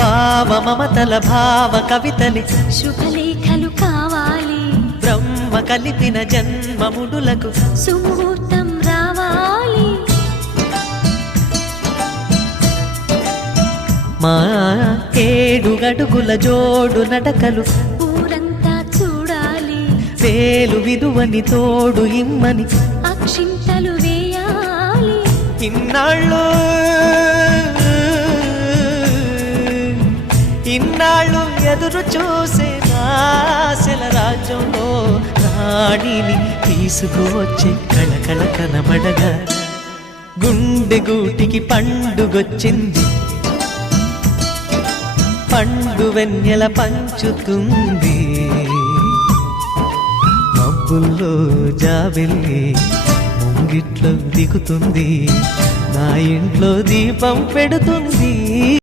భావ మమతల భావ కవితలి శుభలేఖలు కావాలి, బ్రహ్మ కలిపిన జన్మముడులకు సుముహూర్తం రావాలి. మా 7 అడుగుల జోడు నడకలు ఊరంతా చూడాలి, వేలు విలువని తోడు ఇమ్మని అక్షింతలు వేయాలి. ఇన్నాళ్ళు ఎదురు చూసే ఆశల రాజ్యంలో రాణిని తీసుకువచ్చే కళకళ కనబడగా గుండె గూటికి పండుగొచ్చింది, పండు వెన్నెల పంచుతుంది. మబ్బుల్లో జాబిల్లి ముంగిట్లో దిగుతుంది, నా ఇంట్లో దీపం పెడుతుంది.